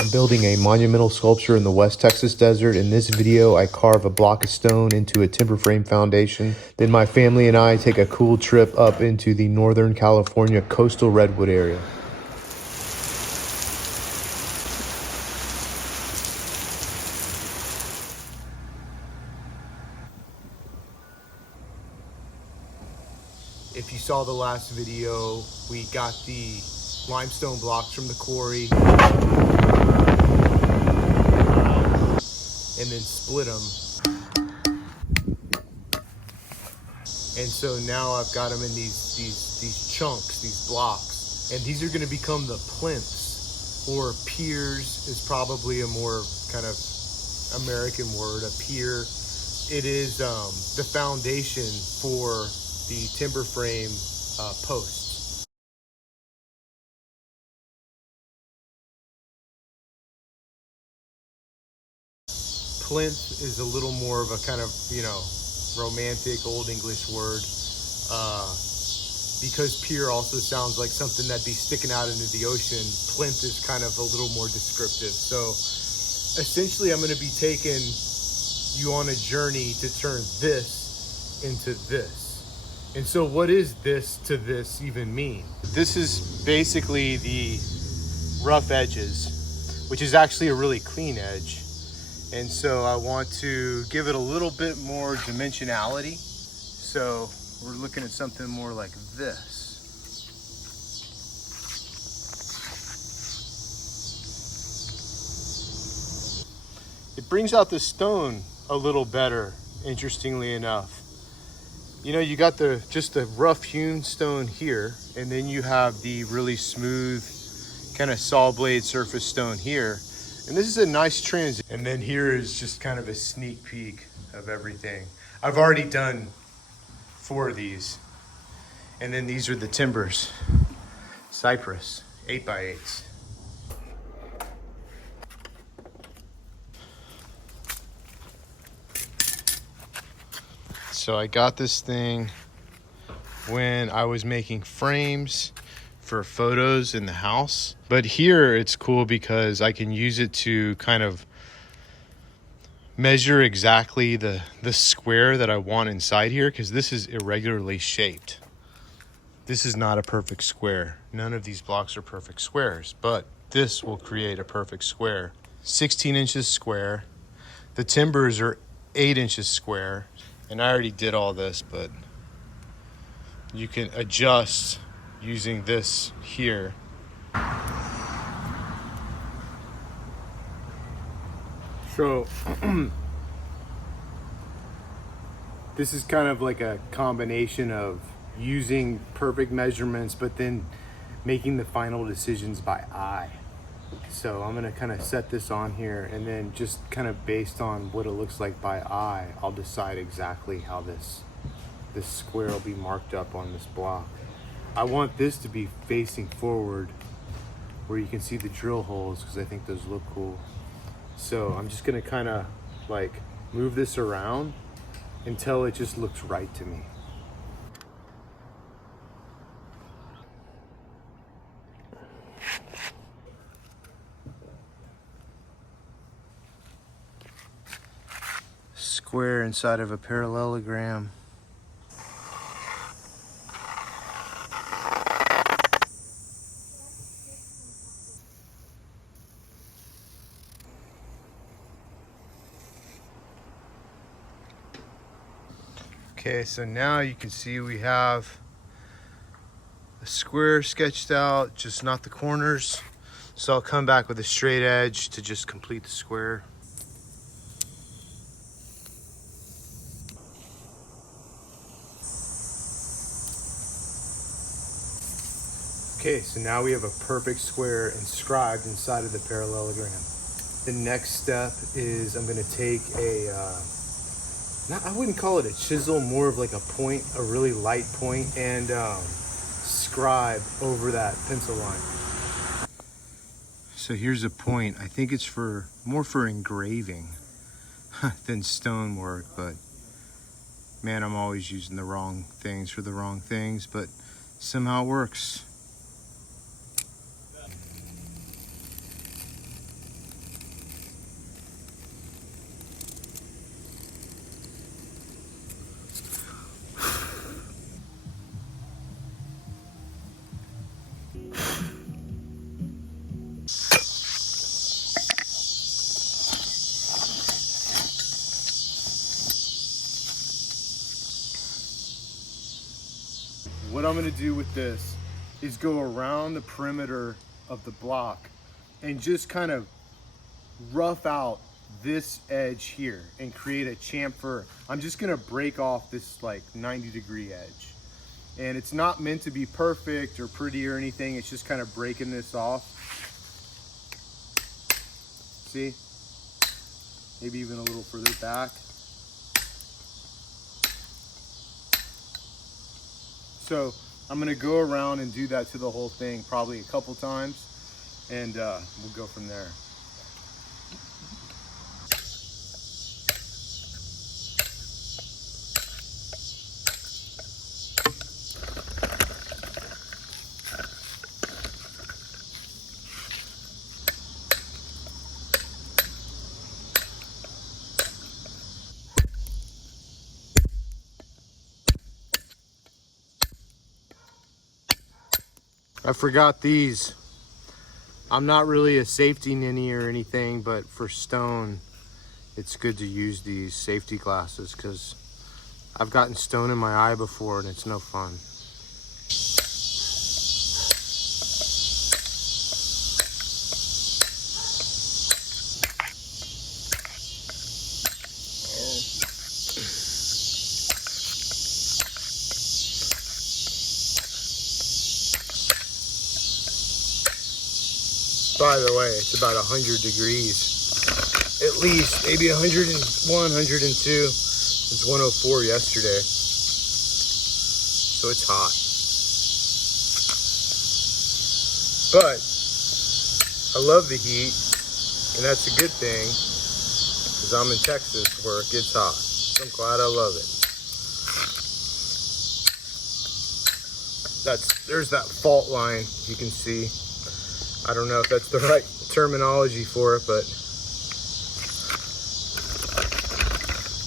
I'm building a monumental sculpture in the West Texas desert. In this video, I carve a block of stone into a timber frame foundation. Then my family and I take a cool trip up into the Northern California coastal redwood area. If you saw the last video, we got the limestone blocks from the quarry and then split them. And so now I've got them in these chunks, these blocks, and these are going to become the plinths, or piers is probably a more kind of American word. A pier, it is the foundation for the timber frame posts. Plinth is a little more of a kind of, you know, romantic old English word, because pier also sounds like something that'd be sticking out into the ocean. Plinth is kind of a little more descriptive. So essentially I'm going to be taking you on a journey to turn this into this. And so what is this to this even mean? This is basically the rough edges, which is actually a really clean edge. And so I want to give it a little bit more dimensionality. So we're looking at something more like this. It brings out the stone a little better, interestingly enough. You know, you got just the rough hewn stone here, and then you have the really smooth kind of saw blade surface stone here. And this is a nice transition. And then here is just kind of a sneak peek of everything. I've already done 4 of these. And then these are the timbers. Cypress, 8x8s. So I got this thing when I was making frames for photos in the house. But here it's cool because I can use it to kind of measure exactly the square that I want inside here, because this is irregularly shaped. This is not a perfect square. None of these blocks are perfect squares, but this will create a perfect square. 16 inches square. The timbers are 8 inches square. And I already did all this, but you can adjust using this here. So this is kind of like a combination of using perfect measurements, but then making the final decisions by eye. So I'm gonna kind of set this on here, and then just kind of based on what it looks like by eye, I'll decide exactly how this square will be marked up on this block. I want this to be facing forward where you can see the drill holes, because I think those look cool. So I'm just gonna kind of like move this around until it just looks right to me. Square inside of a parallelogram. Okay, so now you can see we have a square sketched out, just not the corners. So I'll come back with a straight edge to just complete the square. Okay, so now we have a perfect square inscribed inside of the parallelogram. The next step is I'm gonna take I wouldn't call it a chisel, more of like a point, a really light point, and scribe over that pencil line. So here's a point. I think it's more for engraving than stonework, but man, I'm always using the wrong things for the wrong things, but somehow it works. I'm gonna do with this is go around the perimeter of the block and just kind of rough out this edge here and create a chamfer. I'm just gonna break off this like 90-degree edge. And it's not meant to be perfect or pretty or anything. It's just kind of breaking this off. See? Maybe even a little further back. So I'm gonna go around and do that to the whole thing probably a couple times, and we'll go from there. I forgot these. I'm not really a safety ninny or anything, but for stone, it's good to use these safety glasses because I've gotten stone in my eye before and it's no fun. By the way, it's about 100 degrees, at least, maybe 101, 102. It's 104 yesterday, so it's hot. But I love the heat, and that's a good thing, because I'm in Texas where it gets hot. So I'm glad I love it. There's that fault line you can see. I don't know if that's the right terminology for it, but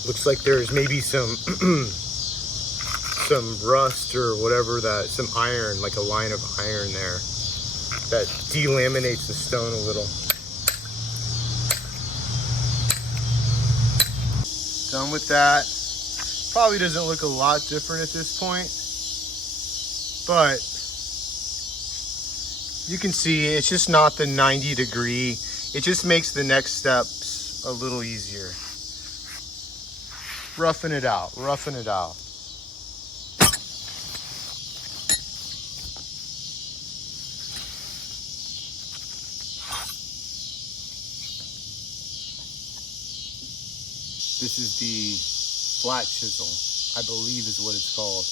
looks like there's maybe some some rust or whatever, some iron, like a line of iron there that delaminates the stone a little. Done with that. Probably doesn't look a lot different at this point, but you can see it's just not the 90-degree. It just makes the next steps a little easier. Roughing it out, roughing it out. This is the flat chisel, I believe is what it's called.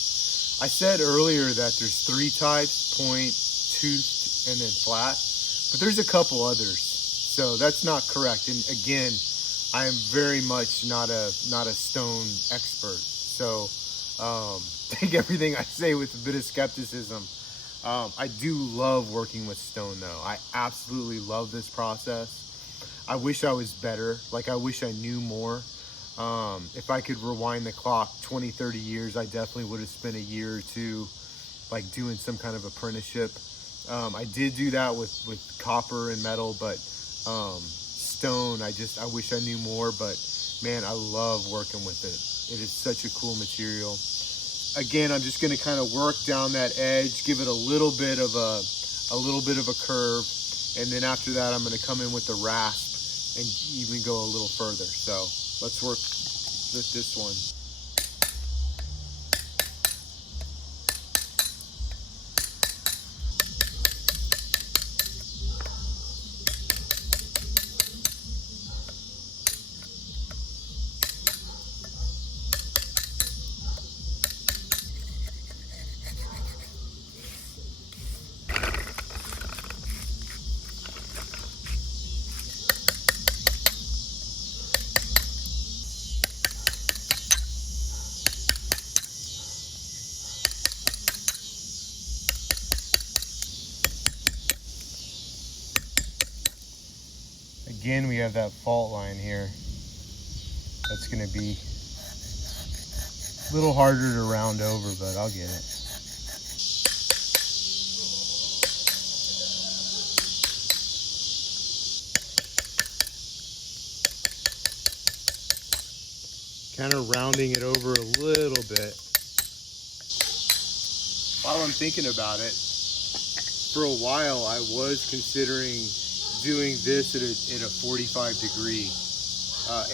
I said earlier that there's 3 types, point, toothed, and then flat, but there's a couple others, so that's not correct. And again, I am very much not a stone expert, so take everything I say with a bit of skepticism. I do love working with stone though. I absolutely love this process. I wish I was better, like I wish I knew more. If I could rewind the clock 20-30 years, I definitely would have spent a year or two like doing some kind of apprenticeship. I did do that with copper and metal, but stone, I wish I knew more. But man, I love working with it. It is such a cool material. Again, I'm just going to kind of work down that edge, give it a little bit of a curve, and then after that, I'm going to come in with the rasp and even go a little further. So let's work with this one. Again, we have that fault line here. That's going to be a little harder to round over, but I'll get it. Kind of rounding it over a little bit. while I'm thinking about it, for a while I was considering doing this at a 45-degree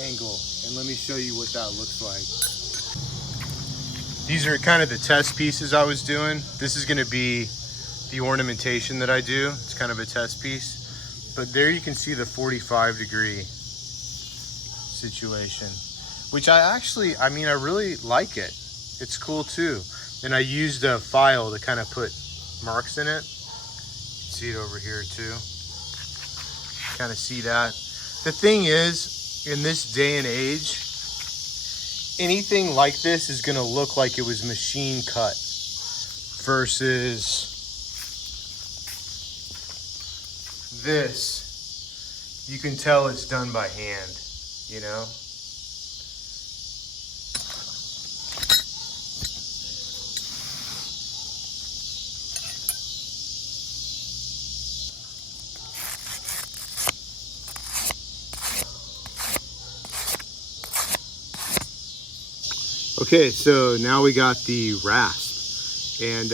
angle, and let me show you what that looks like. These are kind of the test pieces I was doing. This is going to be the ornamentation that I do. It's kind of a test piece, but there you can see the 45-degree situation, which I really like it. It's cool too. And I used a file to kind of put marks in it. See it over here too. Kind of see that. The thing is, in this day and age, anything like this is gonna look like it was machine cut versus this. You can tell it's done by hand, you know? Okay, so now we got the rasp, and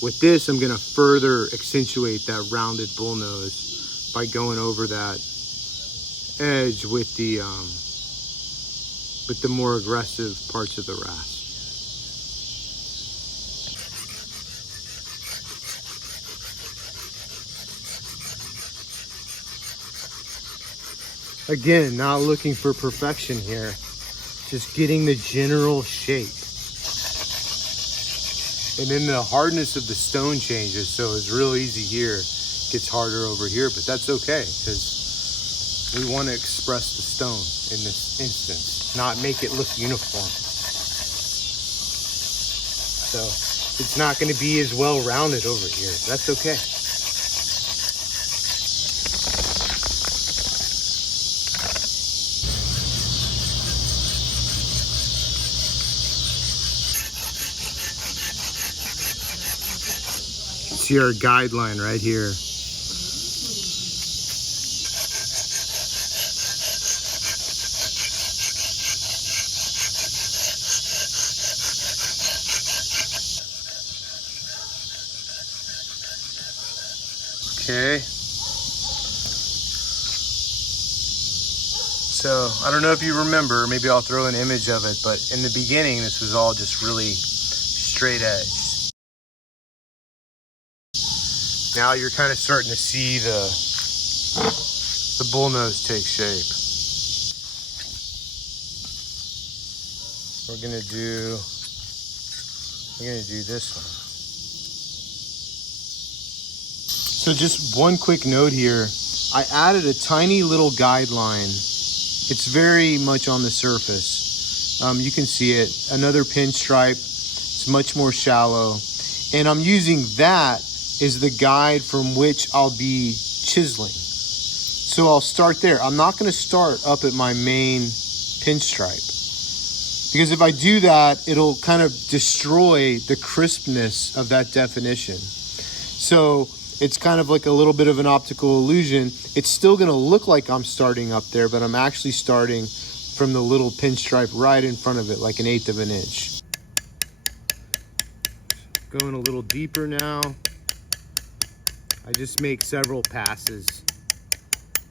with this I'm gonna further accentuate that rounded bull nose by going over that edge with the more aggressive parts of the rasp. Again, not looking for perfection here. Just getting the general shape. And then the hardness of the stone changes, so it's real easy here. Gets harder over here, but that's okay, because we want to express the stone in this instance, not make it look uniform. So it's not going to be as well rounded over here. That's okay. See our guideline right here. Okay. So I don't know if you remember, maybe I'll throw an image of it, but in the beginning this was all just really straight edge. Now you're kind of starting to see the bull nose take shape. We're gonna do this one. So just one quick note here. I added a tiny little guideline. It's very much on the surface. You can see it. Another pinstripe. It's much more shallow. And I'm using that is the guide from which I'll be chiseling. So I'll start there. I'm not gonna start up at my main pinstripe, because if I do that, it'll kind of destroy the crispness of that definition. So it's kind of like a little bit of an optical illusion. It's still gonna look like I'm starting up there, but I'm actually starting from the little pinstripe right in front of it, like 1/8 of an inch. Going a little deeper now. I just make several passes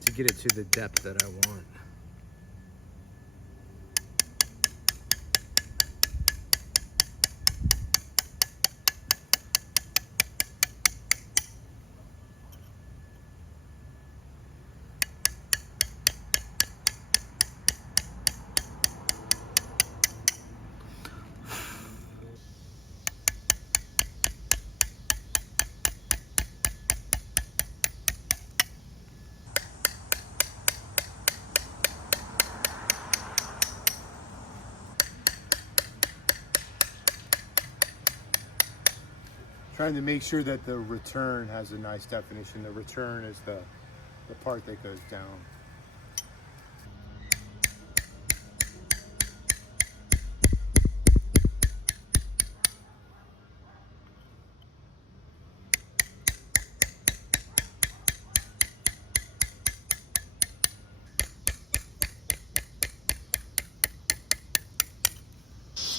to get it to the depth that I want. Trying to make sure that the return has a nice definition. The return is the part that goes down.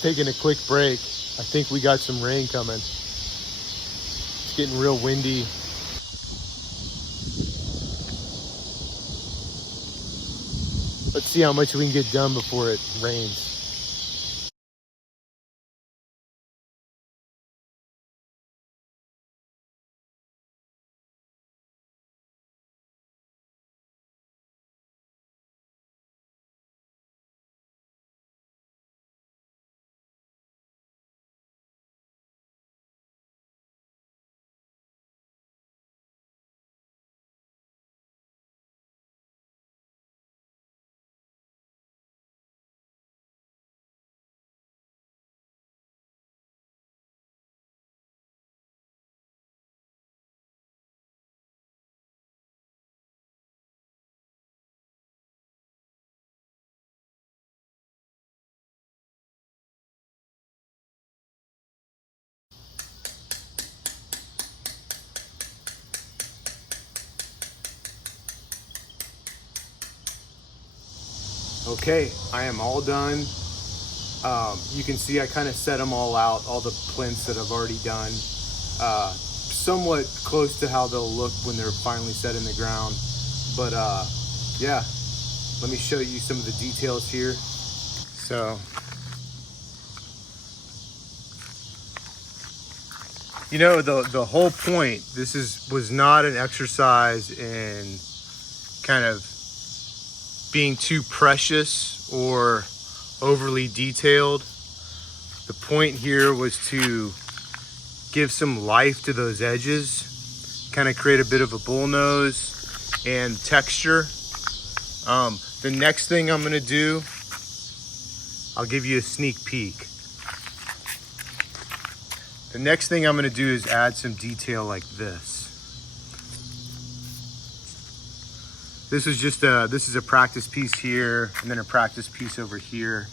Taking a quick break. I think we got some rain coming. getting real windy. Let's see how much we can get done before it rains. Okay, I am all done. You can see I kind of set them all out, all the plinths that I've already done. Somewhat close to how they'll look when they're finally set in the ground. But yeah, let me show you some of the details here. So, you know, the whole point, was not an exercise in kind of being too precious or overly detailed. The point here was to give some life to those edges, kind of create a bit of a bull nose and texture. The next thing I'm gonna do, I'll give you a sneak peek. The next thing I'm gonna do is add some detail like this. This is a practice piece here, and then a practice piece over here.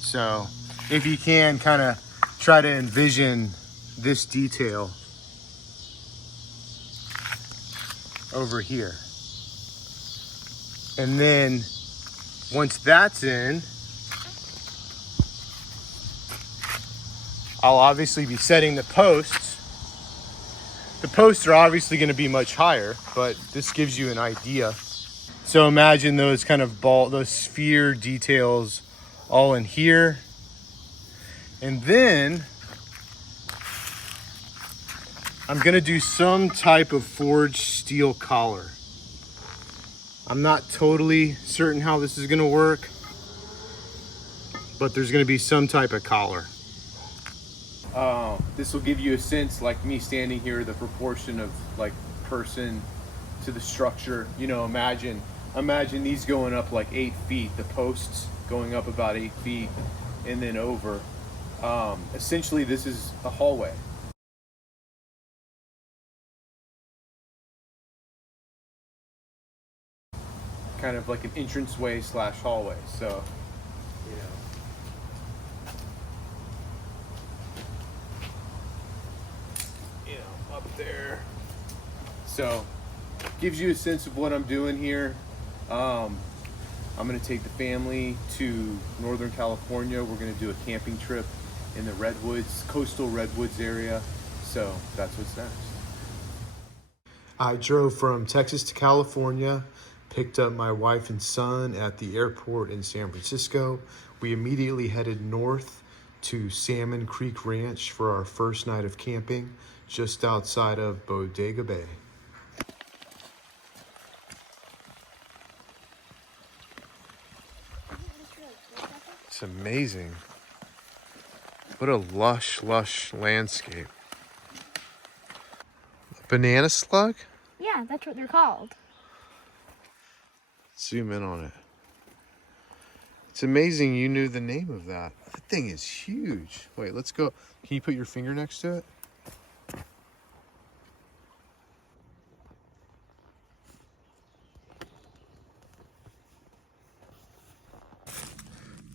So if you can kind of try to envision this detail over here. And then once that's in, I'll obviously be setting the posts. The posts are obviously going to be much higher, but this gives you an idea. So imagine those kind of those sphere details all in here. And then I'm going to do some type of forged steel collar. I'm not totally certain how this is going to work, but there's going to be some type of collar. This will give you a sense, like me standing here, the proportion of like person to the structure. You know, imagine these going up like 8 feet, the posts going up about 8 feet and then over. Essentially this is a hallway. Kind of like an entranceway / hallway. So, up there. So, gives you a sense of what I'm doing here. I'm gonna take the family to Northern California. We're gonna do a camping trip in the Redwoods, coastal Redwoods area. So that's what's next. I drove from Texas to California, picked up my wife and son at the airport in San Francisco. We immediately headed north to Salmon Creek Ranch for our first night of camping, just outside of Bodega Bay. It's amazing. What a lush, lush landscape. Banana slug? Yeah, that's what they're called. Zoom in on it. It's amazing you knew the name of that. That thing is huge. Wait, let's go. Can you put your finger next to it?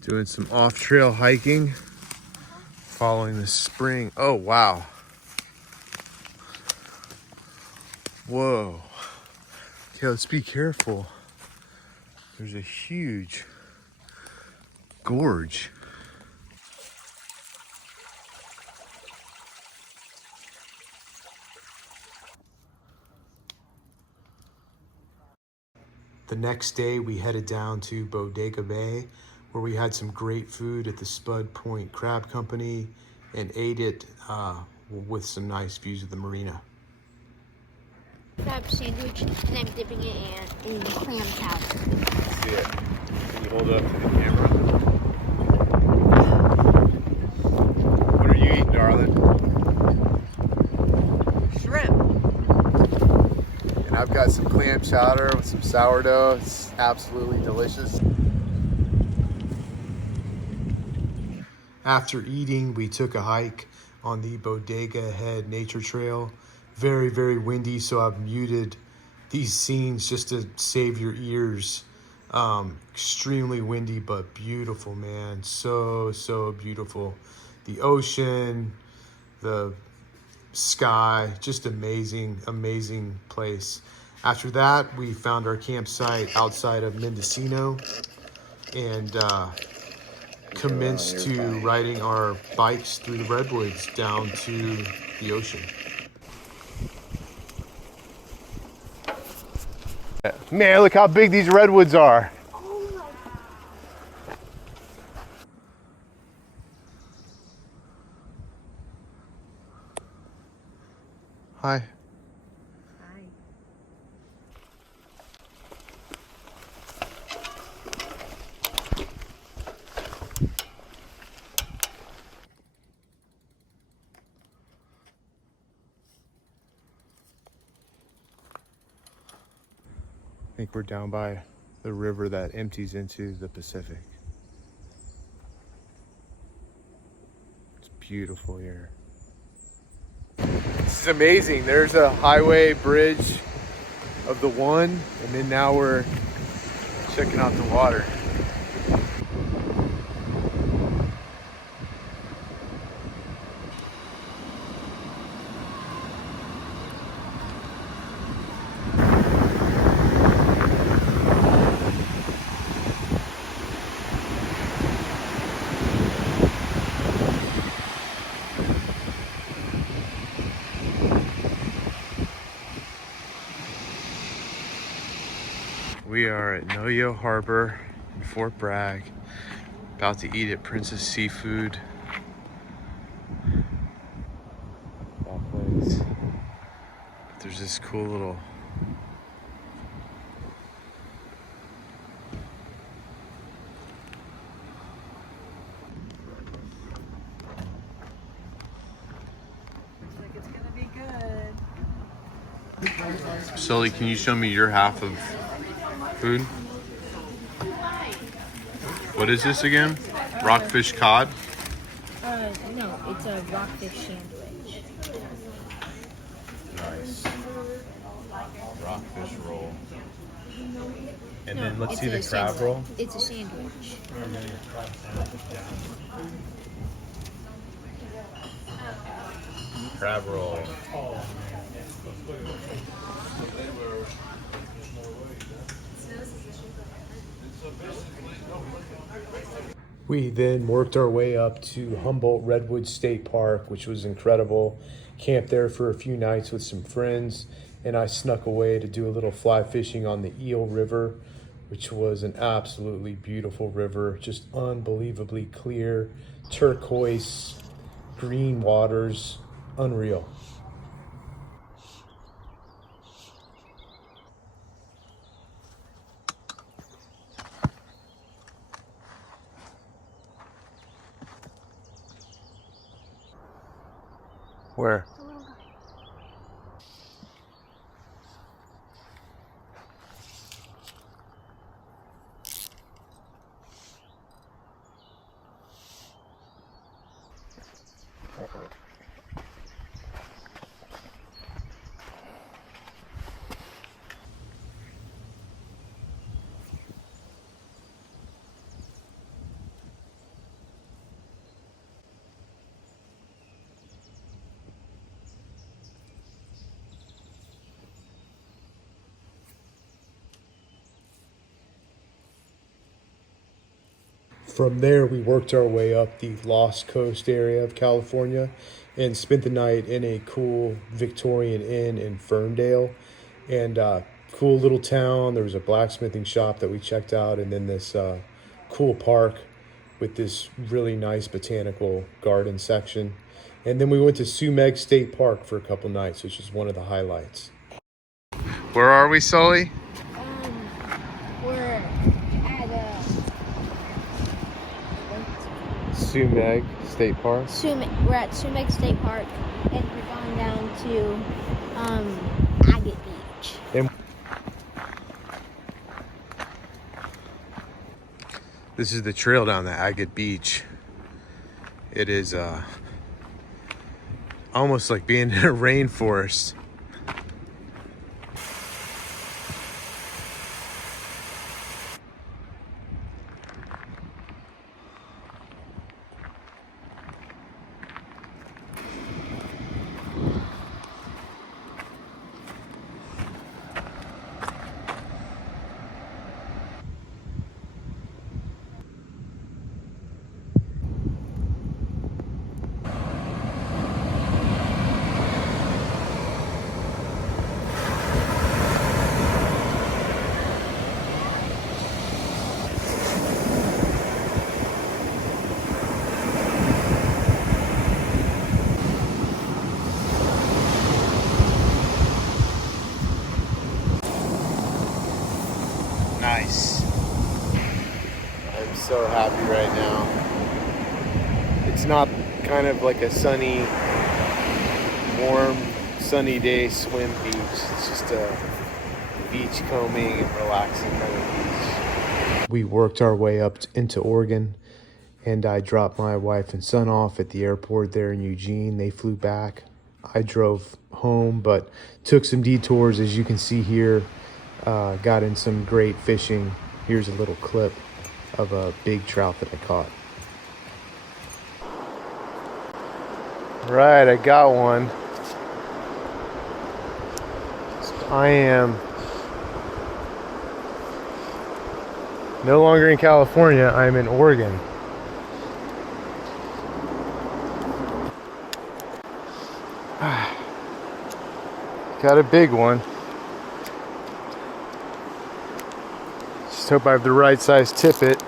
Doing some off-trail hiking, following the spring. Oh, wow. Whoa. Okay, let's be careful. There's a huge gorge. The next day we headed down to Bodega Bay, where we had some great food at the Spud Point Crab Company and ate it with some nice views of the marina. Crab sandwich, and I'm dipping it in clam chowder. See it. Can you hold it up to the camera? What are you eating, darling? Shrimp. And I've got some clam chowder with some sourdough. It's absolutely delicious. After eating, we took a hike on the Bodega Head Nature Trail. Very, very windy, so I've muted these scenes just to save your ears. Extremely windy, but beautiful, man. So, so beautiful. The ocean, the sky, just amazing, amazing place. After that, we found our campsite outside of Mendocino and commenced to riding our bikes through the redwoods down to the ocean. Man, look how big these redwoods are. Hi. Hi. I think we're down by the river that empties into the Pacific. It's beautiful here. This is amazing. There's a highway bridge of the one, and then now we're checking out the water. We are at Noyo Harbor in Fort Bragg, about to eat at Princess Seafood. That place. There's this cool little Looks like it's gonna be good. Sully, can you show me your half of food? What is this again? Rockfish cod? No, it's a rockfish sandwich. Nice. Rockfish roll. And No, then let's it's see a the crab sandwich. roll. It's a sandwich. Crab roll. We then worked our way up to Humboldt Redwood State Park, which was incredible. Camped there for a few nights with some friends, and I snuck away to do a little fly fishing on the Eel River, which was an absolutely beautiful river, just unbelievably clear, turquoise, green waters, unreal. Where? From there, we worked our way up the Lost Coast area of California and spent the night in a cool Victorian inn in Ferndale. And cool little town. There was a blacksmithing shop that we checked out, and then this cool park with this really nice botanical garden section. And then we went to Sumeg State Park for a couple nights, which is one of the highlights. Where are we, Sully? We're at Sumeg State Park. We're at Sumeg State Park, and we're going down to Agate Beach. And this is the trail down the Agate Beach. It is almost like being in a rainforest. Nice. I'm so happy right now. It's not kind of like a sunny, warm, sunny day swim beach. It's just a beach combing and relaxing kind of beach. We worked our way up into Oregon, and I dropped my wife and son off at the airport there in Eugene. They flew back. I drove home, but took some detours, as you can see here. Got in some great fishing. Here's a little clip of a big trout that I caught. Right, I got one. I am no longer in California, I'm in Oregon. Got a big one. Just hope I have the right size tippet.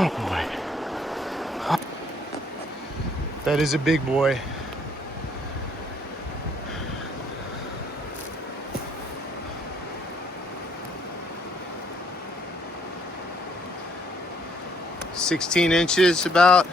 Oh boy. That is a big boy. "16 inches about."